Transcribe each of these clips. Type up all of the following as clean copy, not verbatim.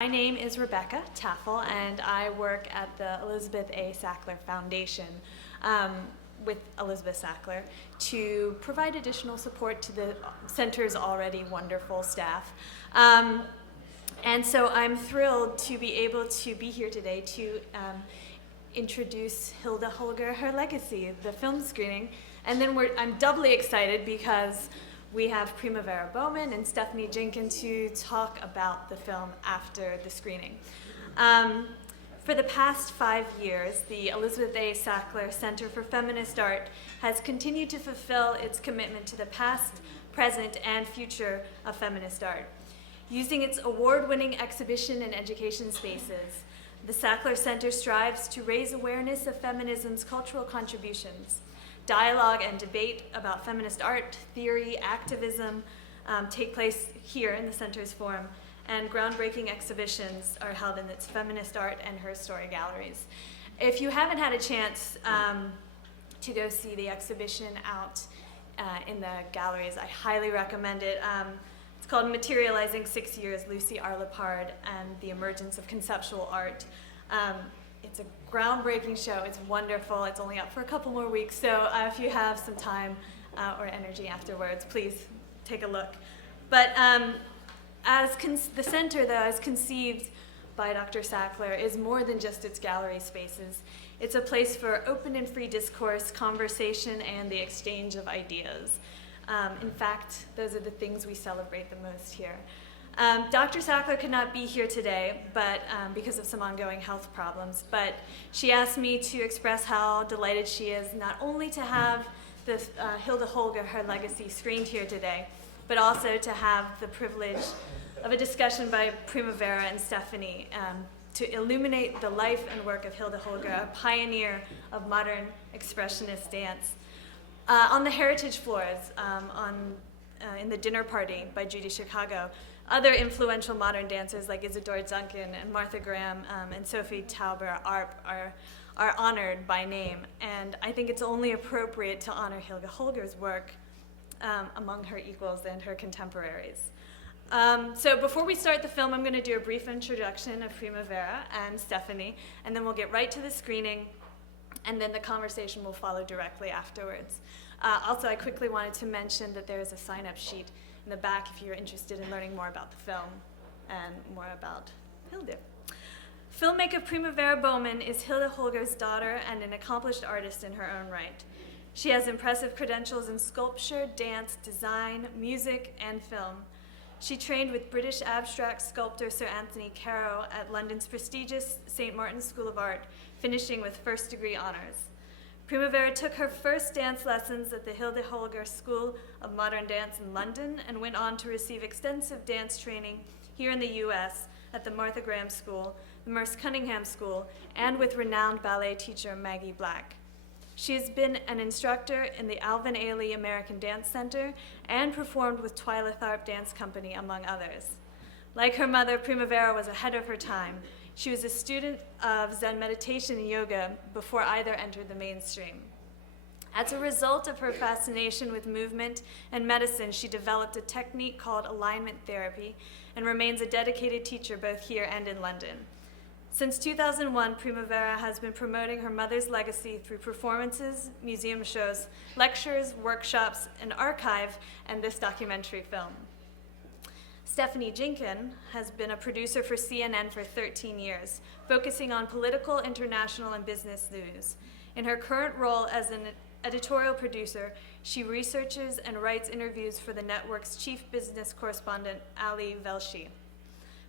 My name is Rebecca Taffel, and I work at the Elizabeth A. Sackler Foundation with Elizabeth Sackler to provide additional support to the center's already wonderful staff. And so I'm thrilled to be able to be here today to introduce Hilde Holger, Her Legacy, the film screening. And then I'm doubly excited because we have Primavera Bowman and Stephanie Jenkins to talk about the film after the screening. For the past 5 years, the Elizabeth A. Sackler Center for Feminist Art has continued to fulfill its commitment to the past, present, and future of feminist art. Using its award-winning exhibition and education spaces, the Sackler Center strives to raise awareness of feminism's cultural contributions. Dialogue and debate about feminist art, theory, activism take place here in the center's forum, and groundbreaking exhibitions are held in its feminist art and her story galleries. If you haven't had a chance to go see the exhibition out in the galleries, I highly recommend it. It's called Materializing 6 Years, Lucy R. Lepard and the Emergence of Conceptual Art. It's a groundbreaking show. It's wonderful. It's only up for a couple more weeks, so if you have some time or energy afterwards, please take a look. But the center, though, as conceived by Dr. Sackler, is more than just its gallery spaces. It's a place for open and free discourse, conversation, and the exchange of ideas. In fact, those are the things we celebrate the most here. Dr. Sackler could not be here today because of some ongoing health problems, but she asked me to express how delighted she is not only to have the Hilde Holger, Her Legacy, screened here today, but also to have the privilege of a discussion by Primavera and Stephanie to illuminate the life and work of Hilde Holger, a pioneer of modern expressionist dance. On the heritage floors, in the dinner party by Judy Chicago, other influential modern dancers like Isadora Duncan and Martha Graham and Sophie Tauber are honored by name. And I think it's only appropriate to honor Hilde Holger's work among her equals and her contemporaries. So before we start the film, I'm going to do a brief introduction of Primavera and Stephanie, and then we'll get right to the screening, and then the conversation will follow directly afterwards. Also, I quickly wanted to mention that there is a sign-up sheet in the back if you're interested in learning more about the film and more about Hilde. Filmmaker Primavera Bowman is Hilde Holger's daughter and an accomplished artist in her own right. She has impressive credentials in sculpture, dance, design, music, and film. She trained with British abstract sculptor Sir Anthony Caro at London's prestigious St. Martin's School of Art, finishing with first-degree honors. Primavera took her first dance lessons at the Hilde Holger School of Modern Dance in London and went on to receive extensive dance training here in the U.S. at the Martha Graham School, the Merce Cunningham School, and with renowned ballet teacher Maggie Black. She has been an instructor in the Alvin Ailey American Dance Center and performed with Twyla Tharp Dance Company, among others. Like her mother, Primavera was ahead of her time. She was a student of Zen meditation and yoga before either entered the mainstream. As a result of her fascination with movement and medicine, she developed a technique called alignment therapy and remains a dedicated teacher both here and in London. Since 2001, Primavera has been promoting her mother's legacy through performances, museum shows, lectures, workshops, an archive, and this documentary film. Stephanie Jenkins has been a producer for CNN for 13 years, focusing on political, international, and business news. In her current role as an editorial producer, she researches and writes interviews for the network's chief business correspondent, Ali Velshi.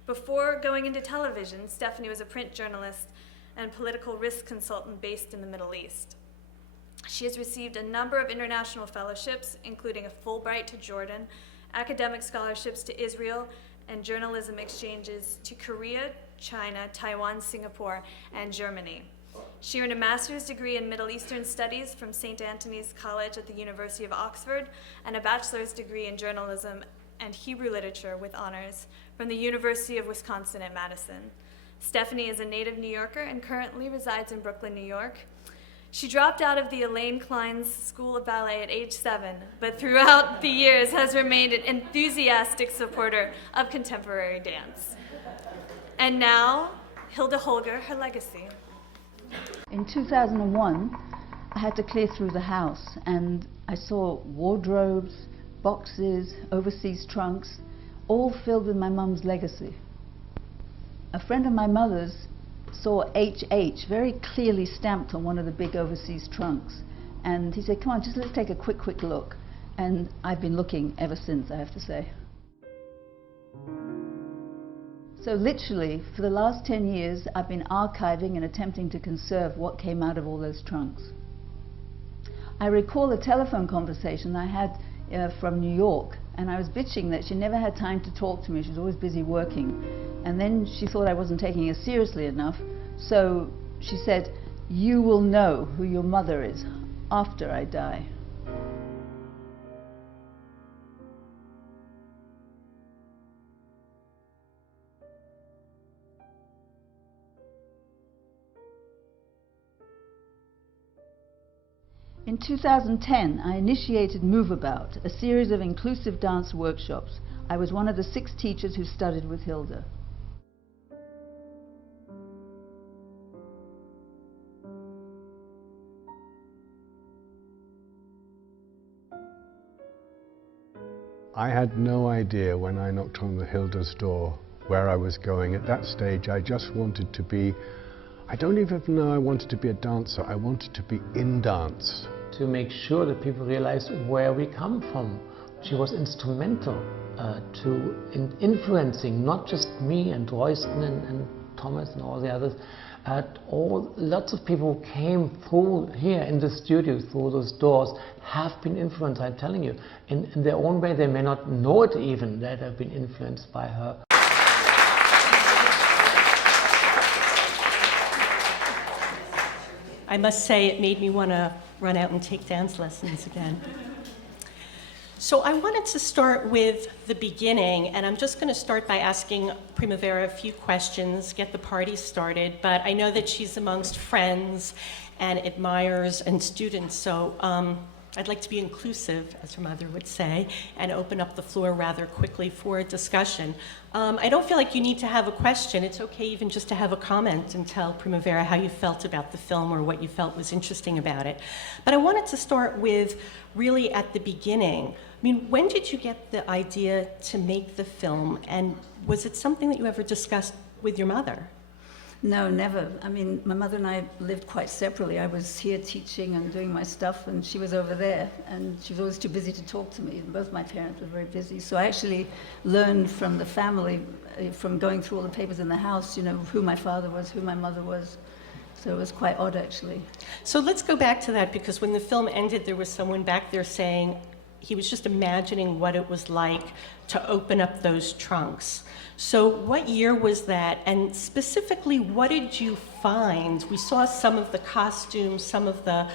Before going into television, Stephanie was a print journalist and political risk consultant based in the Middle East. She has received a number of international fellowships, including a Fulbright to Jordan, academic scholarships to Israel, and journalism exchanges to Korea, China, Taiwan, Singapore, and Germany. She earned a master's degree in Middle Eastern Studies from St. Antony's College at the University of Oxford and a bachelor's degree in journalism and Hebrew literature with honors from the University of Wisconsin at Madison. Stephanie is a native New Yorker and currently resides in Brooklyn, New York. She dropped out of the Elaine Klein's School of Ballet at age 7, but throughout the years has remained an enthusiastic supporter of contemporary dance. And now, Hilde Holger, her legacy. In 2001, I had to clear through the house and I saw wardrobes, boxes, overseas trunks, all filled with my mum's legacy. A friend of my mother's saw HH very clearly stamped on one of the big overseas trunks, and he said, come on, just let's take a quick look. And I've been looking ever since, I have to say. So literally, for the last 10 years, I've been archiving and attempting to conserve what came out of all those trunks. I recall a telephone conversation I had from New York, and I was bitching that she never had time to talk to me. She was always busy working. And then she thought I wasn't taking her seriously enough, so she said, you will know who your mother is after I die. In 2010, I initiated Move About, a series of inclusive dance workshops. I was one of the 6 teachers who studied with Hilde. I had no idea when I knocked on the Hilde's door where I was going. At that stage, I just wanted to be, I don't even know I wanted to be a dancer, I wanted to be in dance. To make sure that people realize where we come from. She was instrumental to influencing not just me and Royston and Thomas and all the others. Lots of people who came through here in the studio, through those doors, have been influenced, I'm telling you. In their own way, they may not know it even, that have been influenced by her. I must say it made me want to run out and take dance lessons again. So I wanted to start with the beginning, and I'm just going to start by asking Primavera a few questions, get the party started, but I know that she's amongst friends and admirers and students, so I'd like to be inclusive, as her mother would say, and open up the floor rather quickly for a discussion. I don't feel like you need to have a question. It's okay even just to have a comment and tell Primavera how you felt about the film or what you felt was interesting about it. But I wanted to start with really at the beginning. I mean, when did you get the idea to make the film, and was it something that you ever discussed with your mother? No, never. I mean, my mother and I lived quite separately. I was here teaching and doing my stuff, and she was over there, and she was always too busy to talk to me. Both my parents were very busy. So I actually learned from the family, from going through all the papers in the house, you know, who my father was, who my mother was. So it was quite odd, actually. So let's go back to that, because when the film ended, there was someone back there saying he was just imagining what it was like to open up those trunks. So what year was that? And specifically, what did you find? We saw some of the costumes, some of the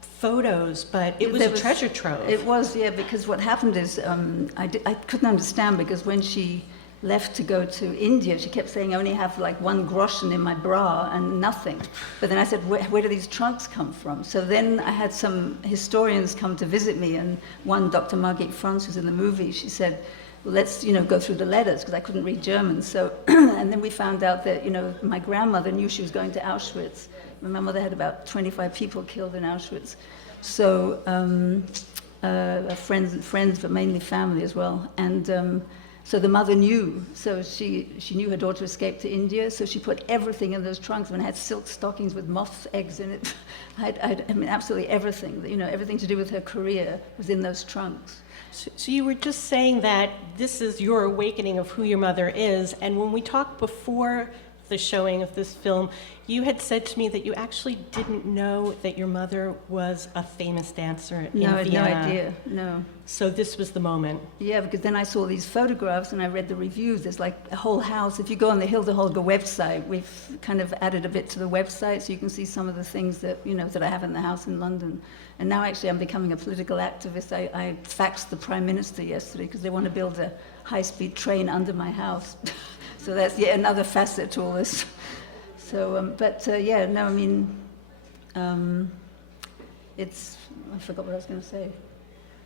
photos, but it was a treasure trove. It was, yeah, because what happened is I couldn't understand, because when she left to go to India, she kept saying, I only have like 1 groschen in my bra and nothing. But then I said, where do these trunks come from? So then I had some historians come to visit me, and one, Dr. Margit Franz, who's in the movie, she said, well, let's, you know, go through the letters, because I couldn't read German. So, and then we found out that, you know, my grandmother knew she was going to Auschwitz. My mother had about 25 people killed in Auschwitz. So, friends, but mainly family as well. And so the mother knew, so she knew her daughter escaped to India, so she put everything in those trunks. When I had silk stockings with moth's eggs in it, I mean, absolutely everything, you know, everything to do with her career was in those trunks. So you were just saying that this is your awakening of who your mother is, and when we talked before the showing of this film, you had said to me that you actually didn't know that your mother was a famous dancer in Vienna. No, I had no idea, no. So this was the moment. Yeah, because then I saw these photographs and I read the reviews. There's like a whole house. If you go on the Hilde Holger website, we've kind of added a bit to the website, so you can see some of the things that, you know, that I have in the house in London. And now actually I'm becoming a political activist. I faxed the Prime Minister yesterday because they want to build a high-speed train under my house. So that's yet another facet to all this. So, yeah, no, I mean, I forgot what I was going to say.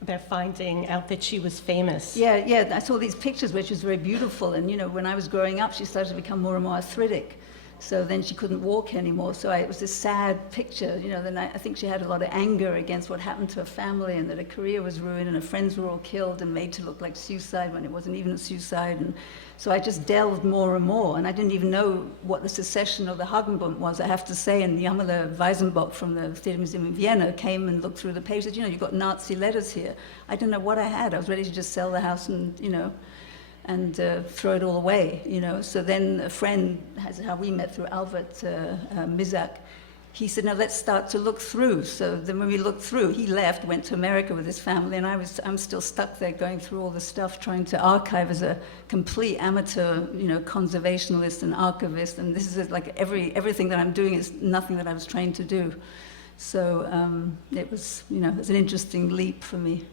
about finding out that she was famous. Yeah, I saw these pictures where she was very beautiful, and when I was growing up, she started to become more and more arthritic. So then she couldn't walk anymore. So it was this sad picture, Then I think she had a lot of anger against what happened to her family, and that her career was ruined, and her friends were all killed and made to look like suicide when it wasn't even a suicide. And so I just delved more and more, and I didn't even know what the secession or the Hagenbund was. I have to say, and Jamala Weisenbock from the Theatre Museum in Vienna came and looked through the pages. You've got Nazi letters here. I didn't know what I had. I was ready to just sell the house and throw it all away, So then a friend, how we met through Albert Mizak, he said, now let's start to look through. So then when we looked through, he left, went to America with his family, and I'm still stuck there going through all the stuff, trying to archive as a complete amateur, conservationalist and archivist. And this is like everything that I'm doing is nothing that I was trained to do. So it was, it was an interesting leap for me.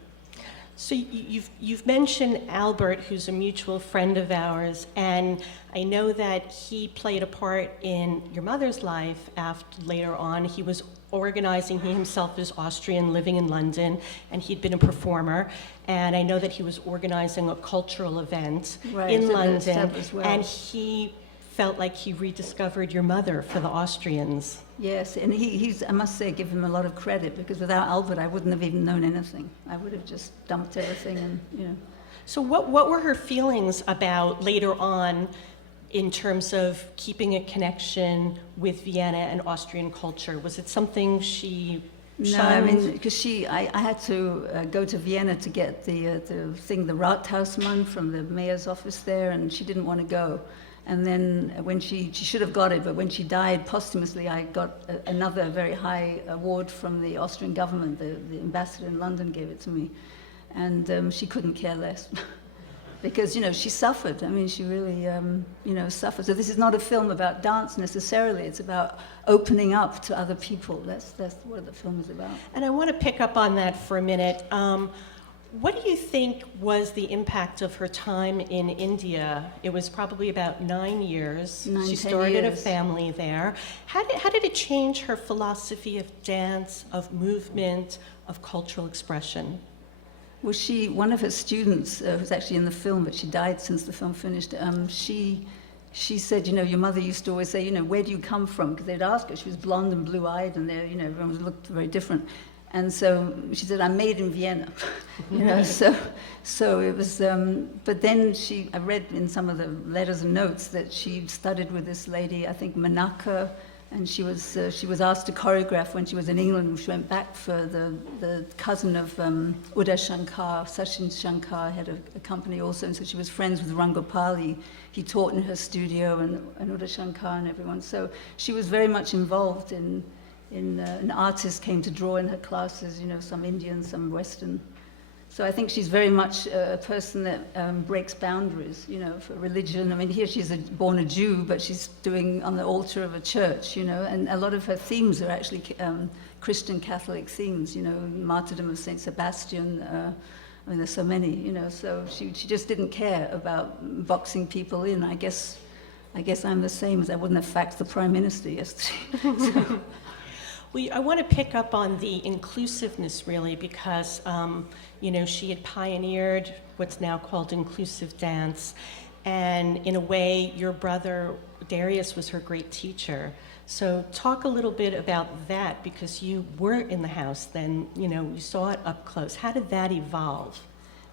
So you've mentioned Albert, who's a mutual friend of ours, and I know that he played a part in your mother's life later on. He was organizing, he himself is Austrian, living in London, and he'd been a performer. And I know that he was organizing a cultural event in London, and he felt like he rediscovered your mother for the Austrians. Yes, and he's, I must say, give him a lot of credit, because without Albert, I wouldn't have even known anything. I would have just dumped everything and. So what were her feelings about later on in terms of keeping a connection with Vienna and Austrian culture? Was it something she No, I mean, because I had to go to Vienna to get the Rathausmann from the mayor's office there, and she didn't want to go. And then when she should have got it, but when she died posthumously, I got another very high award from the Austrian government. The ambassador in London gave it to me. And she couldn't care less. Because, she suffered. I mean, she really, suffered. So this is not a film about dance necessarily. It's about opening up to other people. That's what the film is about. And I want to pick up on that for a minute. What do you think was the impact of her time in India? It was probably about 9 years. She started a family there. How did it change her philosophy of dance, of movement, of cultural expression? Well, one of her students, who's actually in the film, but she died since the film finished, she said, your mother used to always say, where do you come from? Because they'd ask her. She was blonde and blue-eyed, and everyone looked very different. And so she said, I'm made in Vienna, so it was, but then I read in some of the letters and notes that she studied with this lady, I think Manaka, and she was asked to choreograph when she was in England. She went back for the cousin of Uday Shankar, Sachin Shankar had a company also, and so she was friends with Rangopal. He taught in her studio, and Uday Shankar and everyone. So she was very much involved in an artist came to draw in her classes, some Indian, some Western. So I think she's very much a person that breaks boundaries, for religion. I mean, here she's born a Jew, but she's doing on the altar of a church, and a lot of her themes are actually Christian Catholic themes, martyrdom of Saint Sebastian. I mean, there's so many, so she just didn't care about boxing people in. I guess I'm the same, as I wouldn't have faxed the Prime Minister yesterday. So. Well, I want to pick up on the inclusiveness, really, because, she had pioneered what's now called inclusive dance. And in a way, your brother, Darius, was her great teacher. So talk a little bit about that, because you were in the house then, you saw it up close. How did that evolve?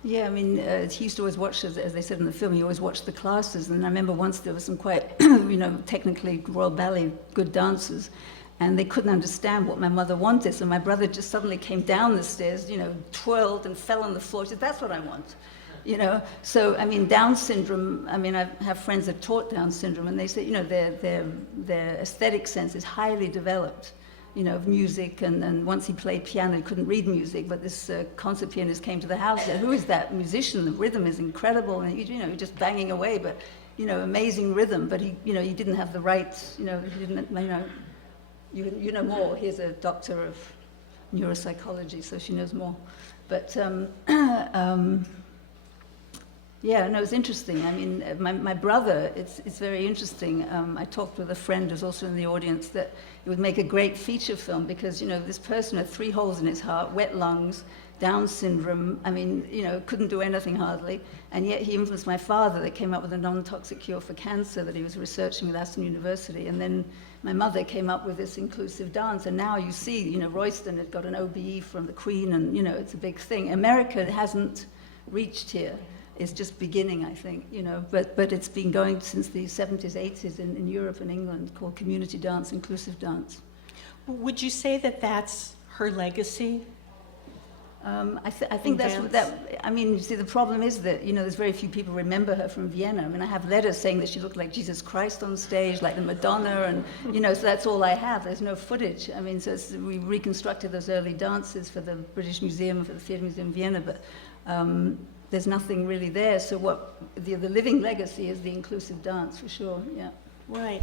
Yeah, I mean, he used to always watch, as they said in the film, he always watched the classes. And I remember once there was some quite, technically Royal Ballet good dancers. And they couldn't understand what my mother wanted. So my brother just suddenly came down the stairs, twirled and fell on the floor. He said, that's what I want. So, I mean, Down syndrome, I mean, I have friends that taught Down syndrome, and they say, their aesthetic sense is highly developed, of music. And once he played piano, he couldn't read music, but this concert pianist came to the house. Said, who is that musician? The rhythm is incredible. And, just banging away, but, amazing rhythm. But he didn't have the right, he didn't, you know more. Here's a doctor of neuropsychology, so she knows more. But Yeah, no, it's interesting. I mean, my brother, it's very interesting. I talked with a friend who's also in the audience that it would make a great feature film because, you know, this person had 3 holes in his heart, wet lungs, Down syndrome, I mean, you know, couldn't do anything hardly, and yet he influenced my father that came up with a non-toxic cure for cancer that he was researching with Aston University, and then my mother came up with this inclusive dance, and now you see, you know, Royston had got an OBE from the Queen, and, you know, it's a big thing. America hasn't reached here. It's just beginning, I think, you know, but it's been going since the 70s, 80s in Europe and England, called community dance, inclusive dance. Would you say that that's her legacy? I think that's what that, I mean, you see, the problem is that, you know, there's very few people remember her from Vienna. I mean, I have letters saying that she looked like Jesus Christ on stage, like the Madonna, and, you know, so that's all I have. There's no footage. I mean, so we reconstructed those early dances for the British Museum, for the Theatre Museum in Vienna, but there's nothing really there. So what, the living legacy is the inclusive dance, for sure, yeah. Right.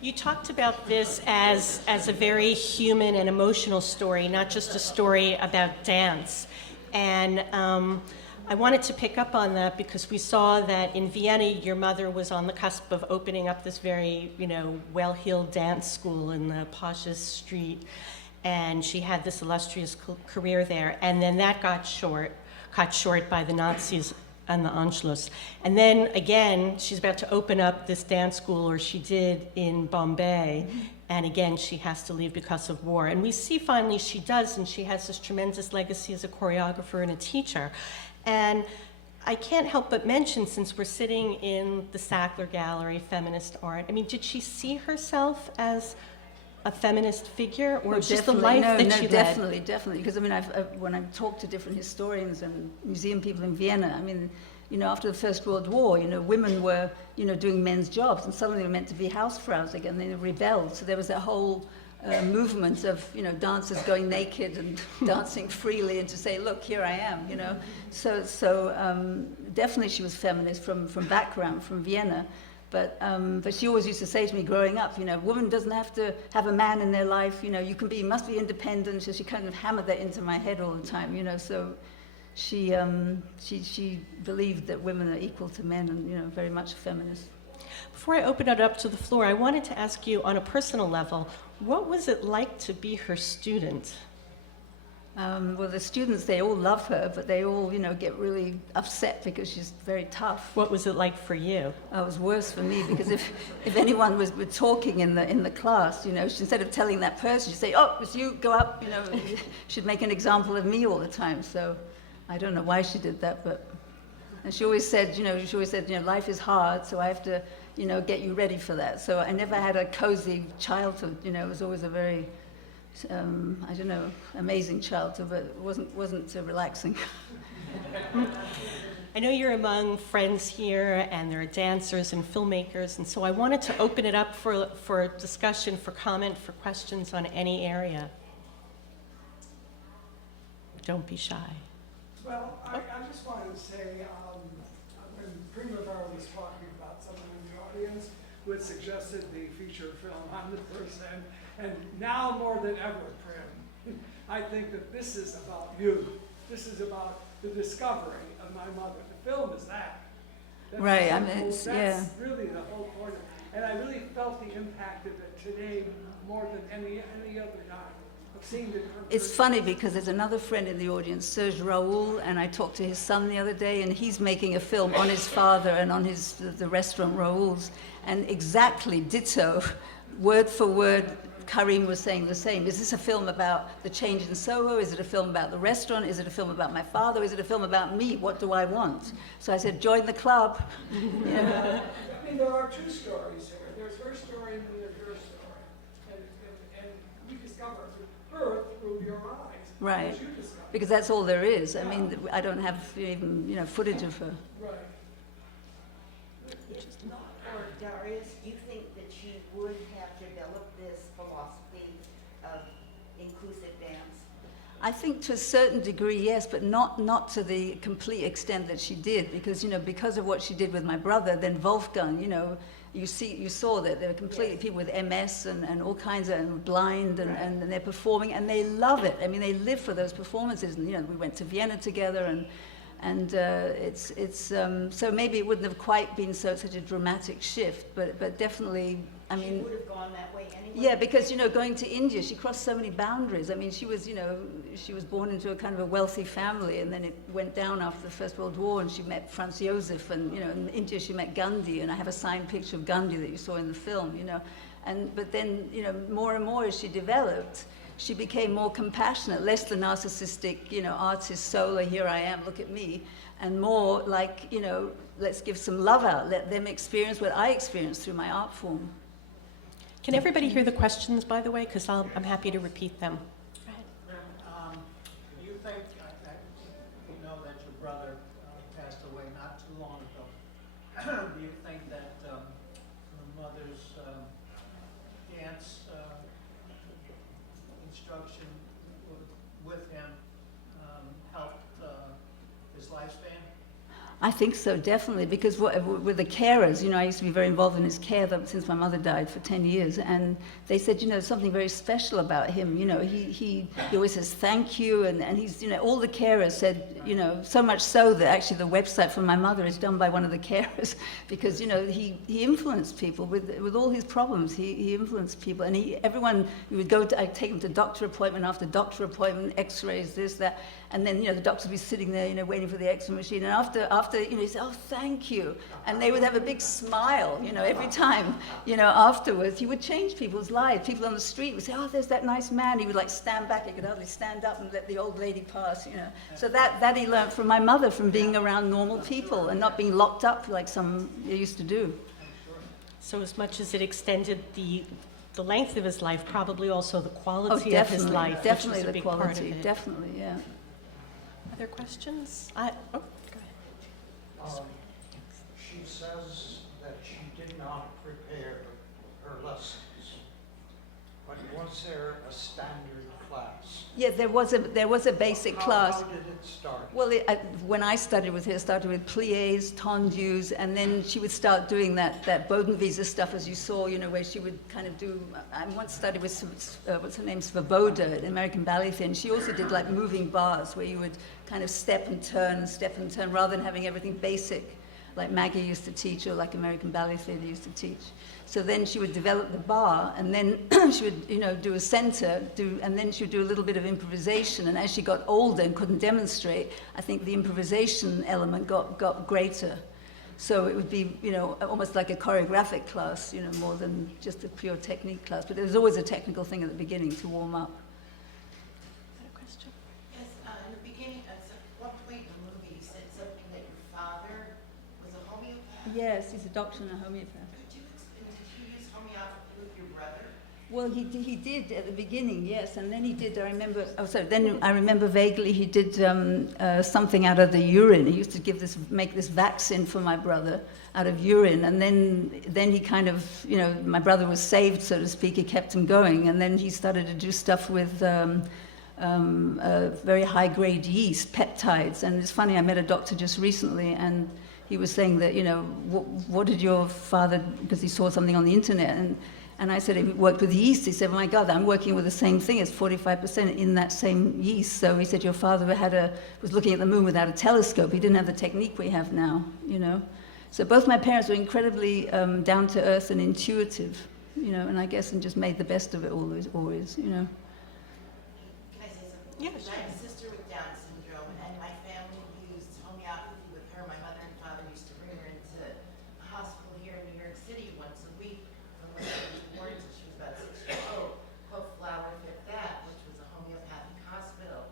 You talked about this as a very human and emotional story, not just a story about dance. And I wanted to pick up on that because we saw that in Vienna, your mother was on the cusp of opening up this very, you know, well-heeled dance school in the poshest street. And she had this illustrious career there. And then that got cut short by the Nazis and the Anschluss. And then again, she's about to open up this dance school, or she did in Bombay, and again, she has to leave because of war. And we see finally she does, and she has this tremendous legacy as a choreographer and a teacher. And I can't help but mention, since we're sitting in the Sackler Gallery, Feminist Art, I mean, did she see herself as a feminist figure, or just the life that she led? Definitely. Because I mean, when I've talked to different historians and museum people in Vienna, I mean, you know, after the First World War, you know, women were, you know, doing men's jobs, and suddenly they were meant to be housefrows again. They rebelled. So there was that whole movement of, you know, dancers going naked and dancing freely, and to say, look, here I am, you know. So definitely she was feminist from background, from Vienna. But she always used to say to me growing up, you know, a woman doesn't have to have a man in their life, you know, must be independent. So she kind of hammered that into my head all the time, you know. So she believed that women are equal to men, and, you know, very much a feminist. Before I open it up to the floor, I wanted to ask you on a personal level, what was it like to be her student? Well, the students, they all love her, but they all, you know, get really upset because she's very tough. What was it like for you? Oh, it was worse for me because if anyone was talking in the class, you know, instead of telling that person, she'd say, "Oh, it's you, go up," you know. She'd make an example of me all the time. So I don't know why she did that, but and she always said, you know, life is hard, so I have to, you know, get you ready for that. So I never had a cozy childhood. You know, it was always a very I don't know, amazing childhood, but it wasn't relaxing. I know you're among friends here, and there are dancers and filmmakers, and so I wanted to open it up for discussion, for comment, for questions on any area. Don't be shy. Well, I just wanted to say, when Primavera was talking about someone in the audience who had suggested the feature film on the person, and now more than ever, Prim, I think that this is about you. This is about the discovery of my mother. The film is that. That's right, I mean, that's really the whole point of it. And I really felt the impact of it today more than any other time. I've seen it. It's funny because there's another friend in the audience, Serge Raoul, and I talked to his son the other day, and he's making a film on his father and on the restaurant Raoul's, and exactly ditto, word for word, Karim was saying the same. Is this a film about the change in Soho? Is it a film about the restaurant? Is it a film about my father? Is it a film about me? What do I want? So I said, join the club. Yeah. I mean, there are two stories here. There's her story and then there's your story. And we discover her through your eyes. Right. As you discover. Because that's all there is. I mean, I don't have even, you know, footage of her. Right. Or Darius, do you think that she would have developed this philosophy of inclusive dance? I think to a certain degree, yes, but not to the complete extent that she did, because, you know, because of what she did with my brother, then Wolfgang, you know, you saw that there were completely people with MS and all kinds of, and blind, and they're performing, and they love it. I mean, they live for those performances, and, you know, we went to Vienna together, and And so maybe it wouldn't have quite been such a dramatic shift, but definitely, I She mean, would have gone that way anyway? yeah, because, going to India, she crossed so many boundaries. I mean, she was born into a kind of a wealthy family, and then it went down after the First World War, and she met Franz Josef, and, in India she met Gandhi, and I have a signed picture of Gandhi that you saw in the film, but then, more and more as she developed, she became more compassionate, less the narcissistic, artist, solar, here I am, look at me, and more like, let's give some love out, let them experience what I experienced through my art form. Can everybody hear the questions, by the way? Because I'm happy to repeat them. Go ahead. Do you think, you know that your brother passed away not too long ago. Do you think that your mother's dance instruction with him helped his lifespan? I think so, definitely, because with the carers, I used to be very involved in his care since my mother died for 10 years, and they said, something very special about him, he always says thank you, and he's, all the carers said, so much so that actually the website for my mother is done by one of the carers, because, he influenced people with all his problems, he influenced people, and everyone, I'd take him to doctor appointment after doctor appointment, x-rays, this, that, and then, the doctors would be sitting there, waiting for the x-ray machine, and after, he said, oh, thank you. And they would have a big smile, every time, afterwards. He would change people's lives. People on the street would say, oh, there's that nice man. He would like stand back. He could hardly stand up and let the old lady pass, So that he learned from my mother, from being around normal people and not being locked up like some used to do. So as much as it extended the length of his life, probably also the quality of his life, definitely which was a the big quality, part of it. definitely, yeah. Other questions? Go ahead. She says that she did not prepare her lessons, but was there a standard class? Yeah, there was a basic class. How did it start? Well, when I studied with her, it started with pliés, tendus, and then she would start doing that Bodenwiese stuff, as you saw, where she would kind of do. I once studied with what's her name, Svoboda, an American ballet theater. She also did like moving bars, where you would kind of step and turn, rather than having everything basic, like Maggie used to teach, or like American Ballet Theatre used to teach. So then she would develop the bar, and then she would, do a center, and then she would do a little bit of improvisation. And as she got older and couldn't demonstrate, I think the improvisation element got greater. So it would be, almost like a choreographic class, more than just a pure technique class. But there was always a technical thing at the beginning to warm up. Question? Yes, in the beginning, at one point in the movie, you said something that your father was a homeopath. Yes, he's a doctor and a homeopath. Could you explain, did you use homeopathy with your brother? Well, he did at the beginning, yes, and then he did. Then I remember vaguely he did something out of the urine. He used to make this vaccine for my brother out of urine, and then he kind of, my brother was saved, so to speak. He kept him going, and then he started to do stuff with very high-grade yeast, peptides. And it's funny, I met a doctor just recently, and he was saying that, what did your father, because he saw something on the internet, and I said, he worked with yeast. He said, my God, I'm working with the same thing. It's 45% in that same yeast. So he said, your father was looking at the moon without a telescope. He didn't have the technique we have now, So both my parents were incredibly down to earth and intuitive, and I guess, and just made the best of it always. Can I say something? Yeah, I have a sister with Down syndrome, and my family used homeopathy with her. My mother and father used to bring her into a hospital here in New York City once a week from when she was born until she was about 6 years old, called Flower Fifth Ave, which was a homeopathic hospital.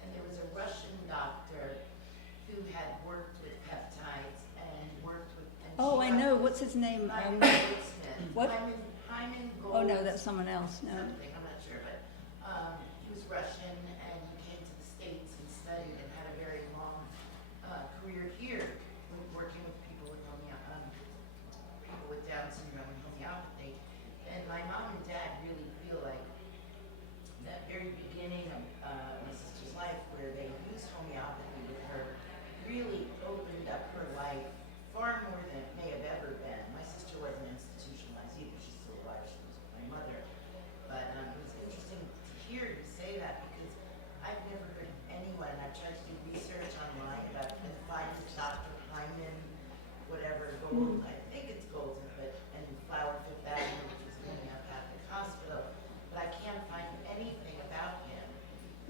And there was a Russian doctor who had worked with peptides and worked with. And Oh, she I know. What's his name? Hyman Goldsmith. What? Hyman Oh, no, Goldsmith. that's someone else. No. Something, I'm not sure, but he was Russian, and he came to the States and studied and had a very long career here, working with people with people with Down syndrome and homeopathy. And my mom and dad really feel like that very beginning of my sister's life, where they used homeopathy with her, really opened up her life far more than it may have ever been. My sister wasn't institutionalized either. She's still alive. She was with my mother. But it was interesting to hear you say that, because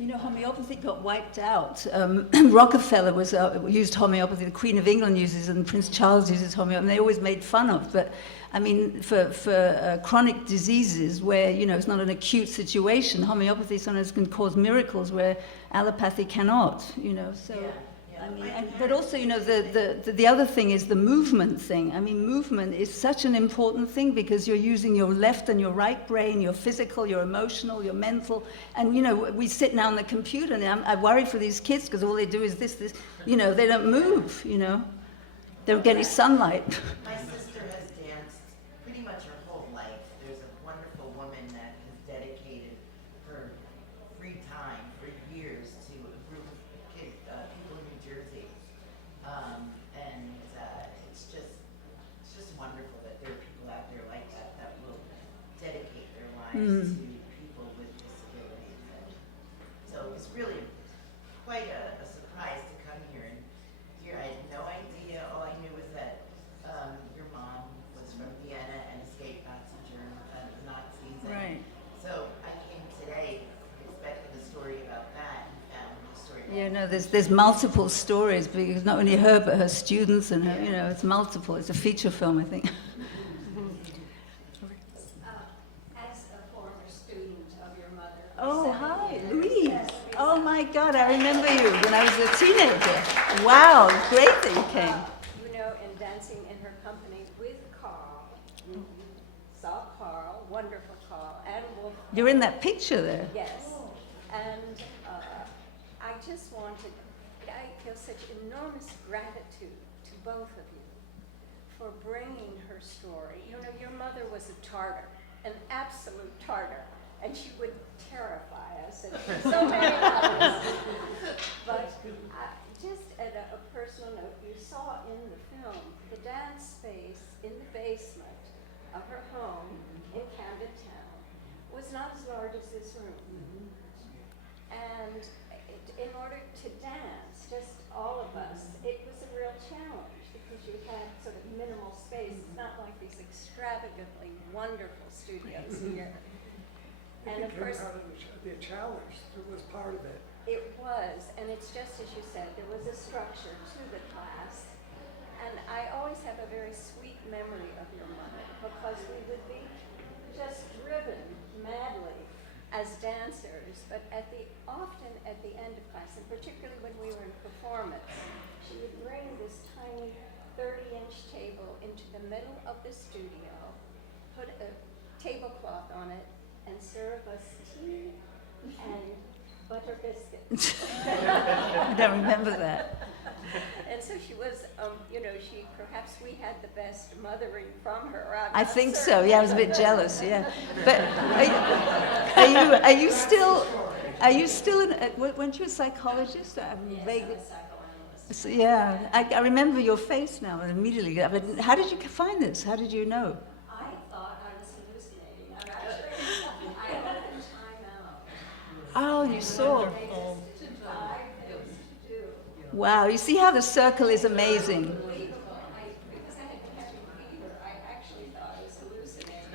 you know, homeopathy got wiped out. Rockefeller used homeopathy, the Queen of England uses it, and Prince Charles uses homeopathy, and they always made fun of. But I mean, for chronic diseases where, you know, it's not an acute situation, homeopathy sometimes can cause miracles where allopathy cannot, you know, so... Yeah. I mean, but also, you know, the other thing is the movement thing. I mean, movement is such an important thing because you're using your left and your right brain, your physical, your emotional, your mental. And, you know, we sit now on the computer and I worry for these kids because all they do is this, you know, they don't move, you know. They don't get any sunlight. My sister has danced pretty much her whole life. There's a wonderful woman that has dedicated her free time for years to a group of kids, people in New Jersey. It's just wonderful that there are people out there like that that will dedicate their lives to people with disabilities. And so it's really quite a surprise to come here and hear. I had no idea. All I knew was that your mom was from Vienna and escaped Nazis. Right. So I came today expecting a story about that and found a story about Yeah, no, there's multiple stories because not only her but her students and her, you know, it's multiple. It's a feature film, I think. As a former student of your mother. for Oh, 7 hi, years, Louise. yes, Oh my God, I remember you when I was a teenager. Wow, great that you came. You know, in dancing in her company with Carl. Saw Carl, wonderful Carl, and Wolf. You're in that picture there. Yes. And I just wanted, I feel such enormous gratitude to both of you for bringing her story. You know, your mother was a Tartar, an absolute Tartar, and she would terrify us and so many others. But just at a personal note, you saw in the film the dance space in the basement of her home in Camden Town was not as large as this room. And in order to dance, just all of us, it was a real challenge because you had sort of minimal space. It's not like these extravagantly wonderful studios here. And of course, The challenge was part of it. it was, and it's just as you said, there was a structure to the class. And I always have a very sweet memory of your mother because we would be just driven madly as dancers, but often at the end of class, and particularly when we were in performance, she would bring this tiny 30-inch table into the middle of the studio, put a tablecloth on it, and serve us tea and butter biscuits. I don't remember that. And so she was, you know, perhaps we had the best mothering from her. I think so. Yeah, I was a bit jealous. Yeah, but are you still weren't you a psychologist? I'm vaguely. So, yeah, I remember your face now immediately. But how did you find this? How did you know? I thought I was hallucinating. I opened time out. Oh, you saw. To buy things to do. Wow, you see how the circle is amazing. Unbelievable. Because I had been having fever, I actually thought I was hallucinating.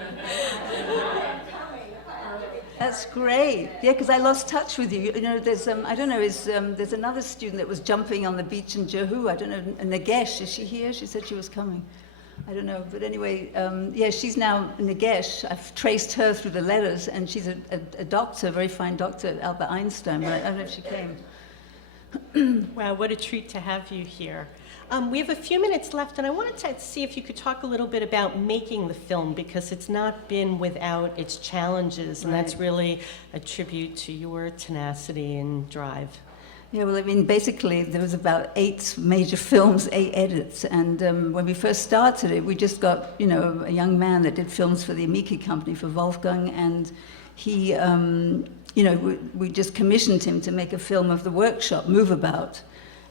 That's great. Yeah, because I lost touch with you. You know, there's I don't know. There's another student that was jumping on the beach in Jehu. I don't know. Nagesh, is she here? She said she was coming. I don't know. But anyway, yeah, she's now Nagesh. I've traced her through the letters, and she's a doctor, a very fine doctor at Albert Einstein. But I don't know if she came. Wow, what a treat to have you here. We have a few minutes left, and I wanted to see if you could talk a little bit about making the film, because it's not been without its challenges, and that's really a tribute to your tenacity and drive. Yeah, well, I mean, basically, there was about 8 major films, 8 edits, and when we first started it, we just got, you know, a young man that did films for the Amici company, for Wolfgang, and he, you know, we just commissioned him to make a film of the workshop, Move About.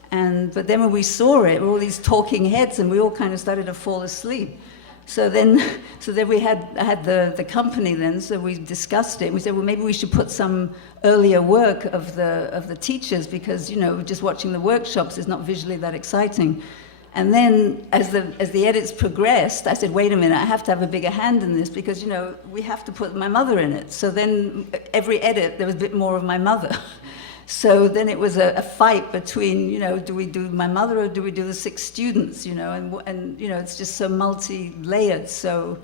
But then when we saw it, all these talking heads, and we all kind of started to fall asleep. So then I had the company then, so we discussed it. We said, well, maybe we should put some earlier work of the teachers, because, you know, just watching the workshops is not visually that exciting. And then as the edits progressed, I said, wait a minute, I have to have a bigger hand in this, because, you know, we have to put my mother in it. So then every edit, there was a bit more of my mother. So then it was a fight between, you know, do we do my mother or do we do the 6 students, you know, and you know, it's just so multi-layered. So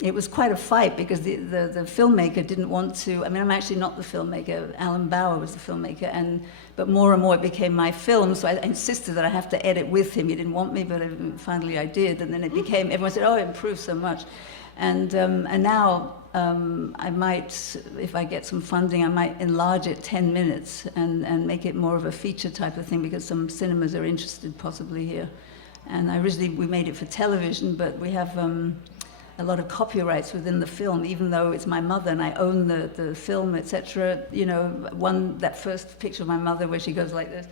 it was quite a fight because the filmmaker didn't want to, I mean, I'm actually not the filmmaker, Alan Bauer was the filmmaker, but more and more it became my film, so I insisted that I have to edit with him. He didn't want me, but finally I did, and then it became, everyone said, oh, it improved so much. And now I might, if I get some funding, I might enlarge it 10 minutes and make it more of a feature type of thing, because some cinemas are interested possibly here. And originally we made it for television, but we have a lot of copyrights within the film, even though it's my mother and I own the film, etc. You know, that first picture of my mother where she goes like this,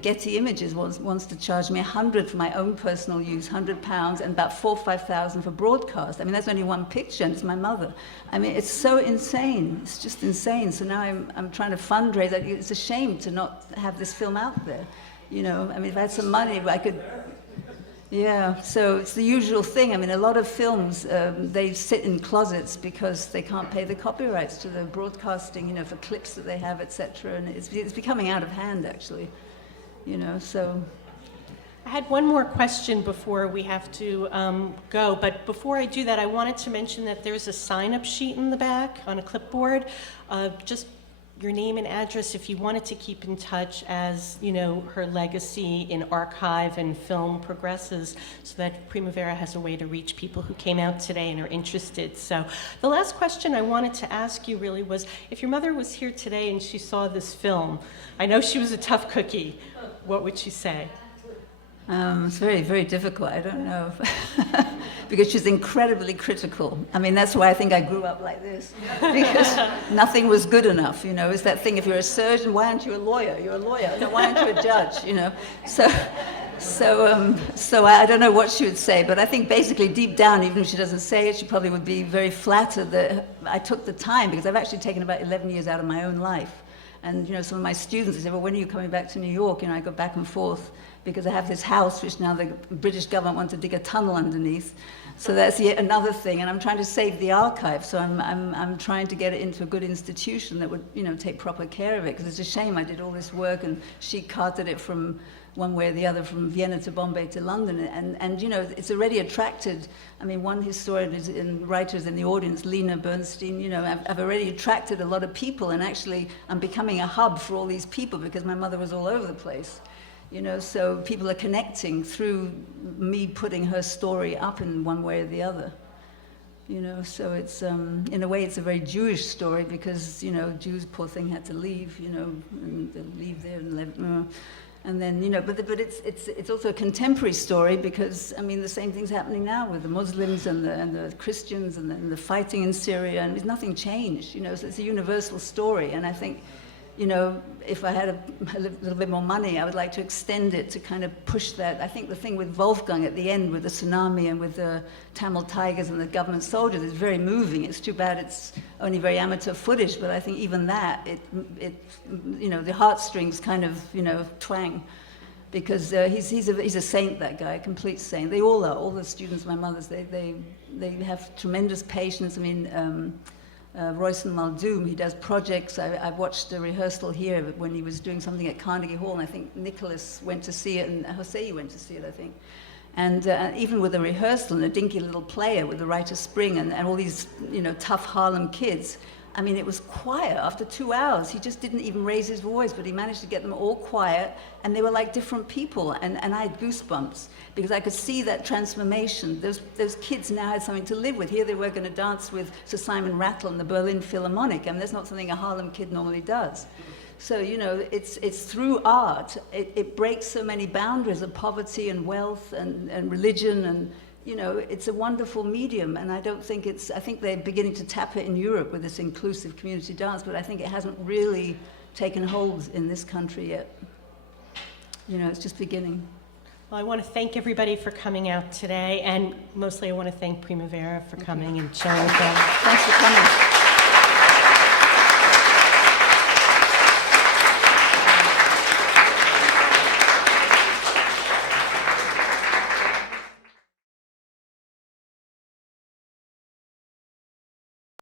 Getty Images wants to charge me 100 for my own personal use, £100, and about 4,000 or 5,000 for broadcast. I mean, that's only one picture, and it's my mother. I mean, it's so insane. It's just insane. So now I'm trying to fundraise. It's a shame to not have this film out there. You know, I mean, if I had some money, I could. Yeah, so it's the usual thing. I mean, a lot of films, they sit in closets because they can't pay the copyrights to the broadcasting, you know, for clips that they have, etc. And it's becoming out of hand, actually. You know, so. I had one more question before we have to go, but before I do that, I wanted to mention that there's a sign-up sheet in the back on a clipboard. Just your name and address if you wanted to keep in touch as, you know, her legacy in archive and film progresses, so that Primavera has a way to reach people who came out today and are interested. So the last question I wanted to ask you really was, if your mother was here today and she saw this film, I know she was a tough cookie, what would she say? It's very, very difficult. I don't know. Because she's incredibly critical. I mean, that's why I think I grew up like this. Because nothing was good enough, you know. It's that thing, if you're a surgeon, why aren't you a lawyer? You're a lawyer. No, why aren't you a judge, you know? So I don't know what she would say, but I think basically deep down, even if she doesn't say it, she probably would be very flattered that I took the time, because I've actually taken about 11 years out of my own life. And, you know, some of my students, they say, well, when are you coming back to New York? You know, I go back and forth because I have this house which now the British government wants to dig a tunnel underneath. So that's yet another thing. And I'm trying to save the archive. So I'm trying to get it into a good institution that would, you know, take proper care of it. Because it's a shame I did all this work and she carted it from one way or the other, from Vienna to Bombay to London. And you know, it's already attracted, I mean, one historian and writer is in the audience, Lena Bernstein, you know, I've already attracted a lot of people, and actually I'm becoming a hub for all these people because my mother was all over the place. You know, so people are connecting through me putting her story up in one way or the other. You know, so it's, in a way, it's a very Jewish story because, you know, Jews, poor thing, had to leave, you know, and leave there and live. And then, you know, but it's also a contemporary story because, I mean, the same thing's happening now with the Muslims and the Christians and the fighting in Syria, and there's nothing changed, you know, so it's a universal story. And I think, you know, if I had a little bit more money, I would like to extend it to kind of push that. I think the thing with Wolfgang at the end with the tsunami and with the Tamil tigers and the government soldiers is very moving. It's too bad it's only very amateur footage, but I think even that, it you know, the heartstrings kind of, you know, twang. Because he's a saint, that guy, a complete saint. They all are, all the students, my mother's, they have tremendous patience. I mean, Royson Muldoon, he does projects. I've watched a rehearsal here when he was doing something at Carnegie Hall, and I think Nicholas went to see it, and Jose went to see it, I think. And even with a rehearsal and a dinky little player with the Rite of Spring and all these, you know, tough Harlem kids, I mean, it was quiet after 2 hours. He just didn't even raise his voice, but he managed to get them all quiet, and they were like different people, and I had goosebumps, because I could see that transformation. Those kids now had something to live with. Here they were going to dance with Sir Simon Rattle and the Berlin Philharmonic, and that's not something a Harlem kid normally does. So, you know, it's through art, it breaks so many boundaries of poverty and wealth and religion, and you know, it's a wonderful medium, and I think they're beginning to tap it in Europe with this inclusive community dance, but I think it hasn't really taken hold in this country yet. You know, it's just beginning. Well, I want to thank everybody for coming out today, and mostly I want to thank Primavera for coming and sharing with us. Thanks for coming.